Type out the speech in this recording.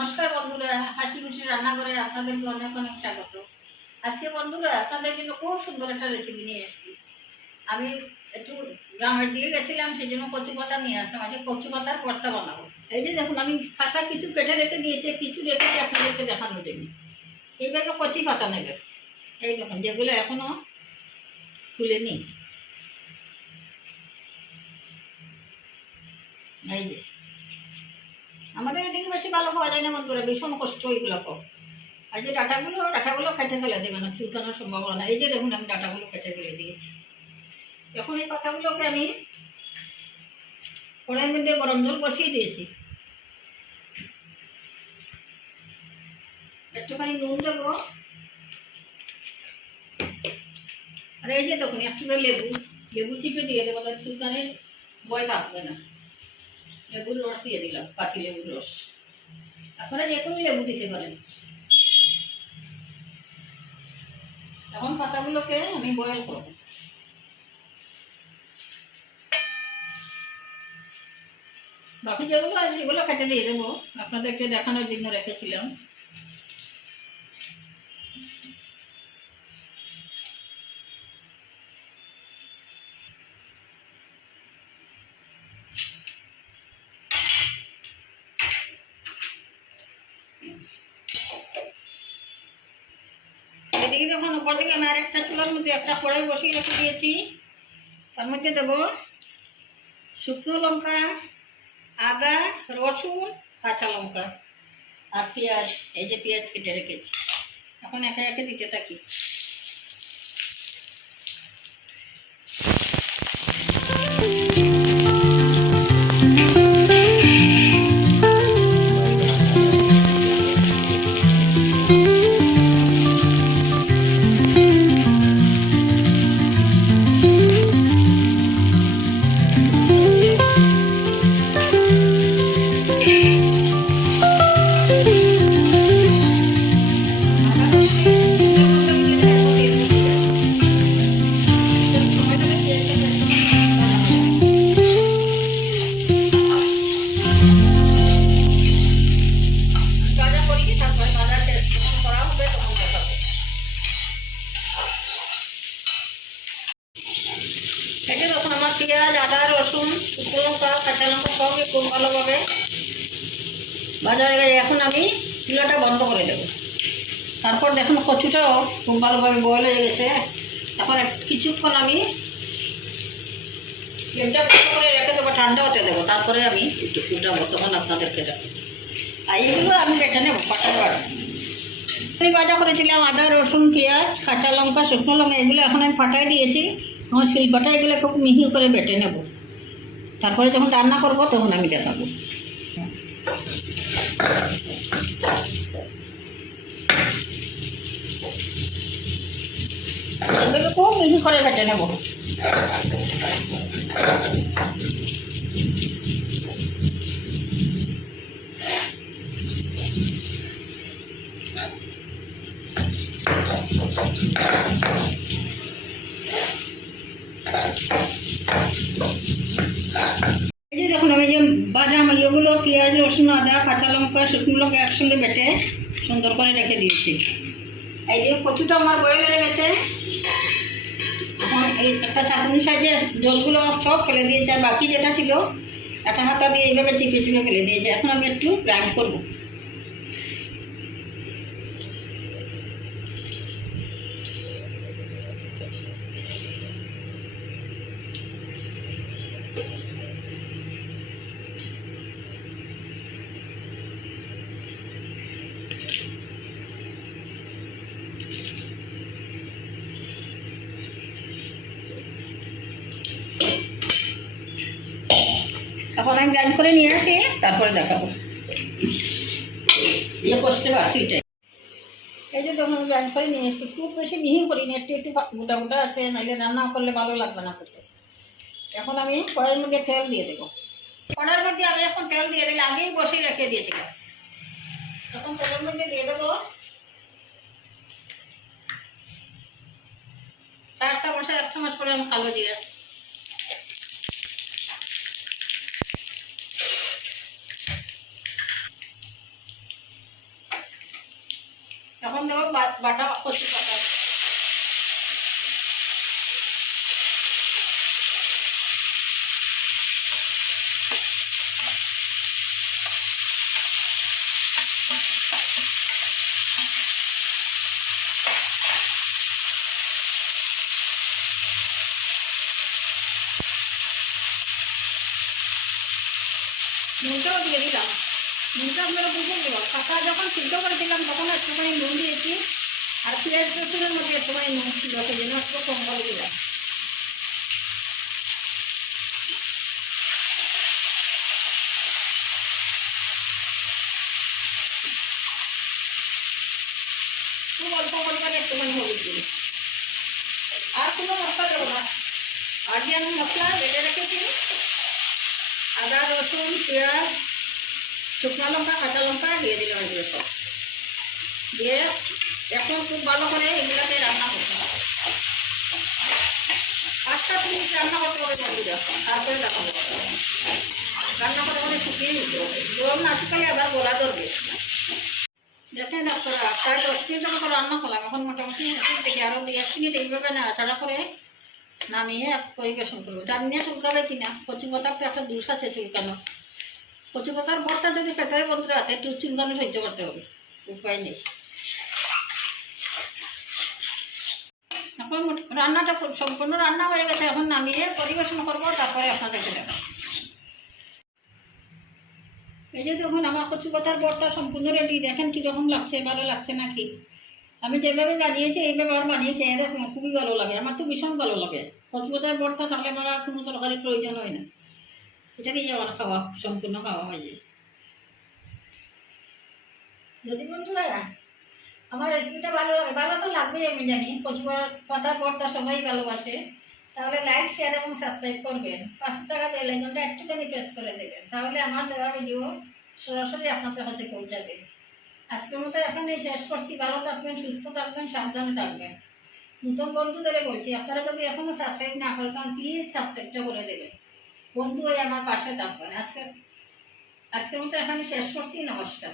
নমস্কার বন্ধুরা, হাসি খুশি রান্নাঘরে আপনাদেরকে অনেক অনেক স্বাগত। আজকে বন্ধুরা আপনাদের জন্য খুব সুন্দর একটা রেসিপি নিয়ে এসেছি। আমি একটু গ্রামের দিকে গেছিলাম, সেই জন্য কচু পাতা নিয়ে আসলাম। আজকে কচু পাতার ভর্তা বানাবো। এই যে দেখুন, আমি পাতা কিছু কেটে রেখে দিয়েছি, কিছু রেখেছি আপনাদেরকে দেখানোর জন্য। এইভাবে কচি পাতা নেবে। এই দেখুন, যেগুলো এখনো তুলেনি। এই যে আমাদের এদিকে বেশি ভালো পাওয়া যায় না বন্ধুরা, ভীষণ কষ্ট এইগুলো কম। আর যে ডাটাগুলো কেটে ফেলে দেবে না, চুলকানোর সম্ভাবনা। এই যে দেখুন, আমি ডাটাগুলো কেটে ফেলে দিয়েছি। এখন এই পাতাগুলোকে আমি কড়াইয়ের মধ্যে গরম জল বসিয়ে দিয়েছি। একটুখানি নুন দেবো। আর এই যে দেখুন, একটু লেবু চিপে দিয়ে দেবো, তার চুলকানির ভয় থাকবে না। লেবুর রস দিয়ে দিলাম, পাতি লেবুর রস। আপনারা যে কোনো লেবু দিতে পারেন। এখন পাতাগুলোকে আমি বয়েল করব। বাকি যেগুলো আছে সেগুলো কেটে দিয়ে দেবো, আপনাদেরকে দেখানোর জন্য রেখেছিলাম। এদিকে যখন উপর দিকে আমি আরেকটা চুলার মধ্যে একটা কড়াই বসিয়ে রেখে দিয়েছি। তার মধ্যে দেবো শুকনো লঙ্কা, আদা, রসুন, কাঁচা লঙ্কা আর পেঁয়াজ। এই যে পেঁয়াজ কেটে রেখেছি, এখন একে একে দিতে থাকি। এটা তখন আমার পেঁয়াজ, আদা, রসুন, শুকনো লঙ্কা, কাঁচা লঙ্কা সবই খুব ভালোভাবে ভাজা হয়ে গেছে। এখন আমি চুলাটা বন্ধ করে দেবো। তারপর দেখুন, কচুটাও খুব ভালোভাবে বয়েল হয়ে গেছে। এখন কিছুক্ষণ আমি গ্যাসটা বন্ধ করে রেখে দেবো, ঠান্ডা হতে দেবো। তারপরে আমি একটু ফুটাবো, তখন আপনাদেরকে দেবো। আর এইগুলো আমি বেটে নেবো, পাটার আমি ভাজা করেছিলাম আদা, রসুন, পেঁয়াজ, কাঁচা লঙ্কা, শুকনো লঙ্কা, এগুলো এখন আমি ফাটাই দিয়েছি। আমার শিলপাটা এগুলো খুব মিহি করে বেটে নেব। তারপরে যখন রান্না করবো তখন আমি দেখাবো। এগুলো খুব মিহি করে বেটে নেব। এই যে দেখুন, আমি যে বাদাম এগুলো পেঁয়াজ, রসুন, আদা, কাঁচা লঙ্কা, শুকনো লঙ্কা একসঙ্গে বেটে সুন্দর করে রেখে দিয়েছি। এই যে কচুটা আমার বয়েল হয়ে গেছে। এখন এই একটা চাটনি সাইজে জলগুলো সব ফেলে দিয়েছে, আর বাকি যেটা ছিল একটা হাতা দিয়ে এইভাবে চিপে চিপে ফেলে দিয়েছে। এখন আমি একটু গ্রাইন্ড করবো। এখন আমি গ্রাইন্ড করে নিয়ে আসি, তারপরে দেখাবো যে কষতে পারছি এটাই। এই যে তখন গ্রাইন্ড করে নিয়ে এসেছি, খুব বেশি মিহি করিনি, একটু একটু গোটা গোটা আছে, নাহলে রান্না করলে ভালো লাগবে না খেতে। এখন আমি কড়াইয়ের মধ্যে তেল দিয়ে দেবো। কড়াইয়ের মধ্যে আমি এখন তেল দিয়ে দিলে, আগেই বসিয়ে রেখে দিয়েছিলাম। এখন তেলের মধ্যে দিয়ে দেবো 4 চামচের 1 চামচ করে আমি কালো জিরা, এখন দেবো বাটা কচি পাতা। নুনটাও দিয়ে দিলাম। নুনটা আপনারা বুঝে দেবো, পাতা যখন সিদ্ধ করে দিলাম তখন একটুখানি নুন দিয়েছি, আর পেঁয়াজ রসুনের মধ্যে একটুখানি নুন ছিল, সেই জন্য একটু কম করে দিলাম। খুব অল্প পরিমাণে একটুখানি হলুদ দিই, আর কোনো মশলা দেবো না। আর যে আমি মশলা বেটে রেখেছি, আদা রসুন পেঁয়াজ শুকনো লঙ্কা কাঁচা লঙ্কা দিয়ে দিলাম, এগুলো সব দিয়ে এখন খুব ভালো করে এগুলোকে রান্না করতে হবে। 5-7 মিনিট রান্না করতে হবে বন্ধুরা, তারপরে দেখাবো। রান্না করে করে শুকিয়ে নিতে হবে, গরম না শুকালে আবার গলা ধরবে। দেখেন আপনারা প্রায় 10 মিনিটের মতো রান্না করলাম, এখন মোটামুটি থেকে আরও 1 মিনিট এইভাবে নাড়াচাড়া করে নামিয়ে পরিবেশন করবো। জানি না চুলকাবে কিনা, কচি পাতার তো একটা দোষ আছে চুলকানো। কচি পাতার ভর্তা যদি খেতে হয় বন্ধুরা, হাতে একটু চুলকানো সহ্য করতে হবে, উপায় নেই। এখন রান্নাটা সম্পূর্ণ রান্না হয়ে গেছে, এখন নামিয়ে পরিবেশন করবো, তারপরে আপনাদেরকে দেবো। এই যে দেখুন আমার কচি পাতার ভর্তা সম্পূর্ণ রেডি। দেখেন কীরকম লাগছে, ভালো লাগছে নাকি? আমি যেভাবে বানিয়েছি এইভাবে আর বানিয়ে খেয়ে দেখুন, খুবই ভালো লাগে, আমার তো ভীষণ ভালো লাগে। কচি পাতার ভর্তা থাকলে আমার আর কোনো তরকারির প্রয়োজন হয় না, এটাকেই আমার খাওয়া সম্পূর্ণ খাওয়া হয়ে যায়। যদি বন্ধুরা আমার রেসিপিটা ভালো লাগে, ভালো তো লাগবেই আমি জানি, কচি পাতার ভর্তা সবাই ভালোবাসে, তাহলে লাইক শেয়ার এবং সাবস্ক্রাইব করবেন। 5 টাকা বেল আইকনটা একটুখানি প্রেস করে দেবেন, তাহলে আমার দেওয়া ভিডিও সরাসরি আপনাদের কাছে পৌঁছাবে। আজকের মতো এখানেই শেষ করছি। ভালো থাকবেন, সুস্থ থাকবেন, সাবধানে থাকবেন। নতুন বন্ধুদের বলছি, আপনারা যদি এখনও সাবস্ক্রাইব না করেন তখন প্লিজ সাবস্ক্রাইবটা করে দেবেন, বন্ধু হয়ে আমার পাশে থাকবেন। আজকের মতো এখানে শেষ করছি। নমস্কার।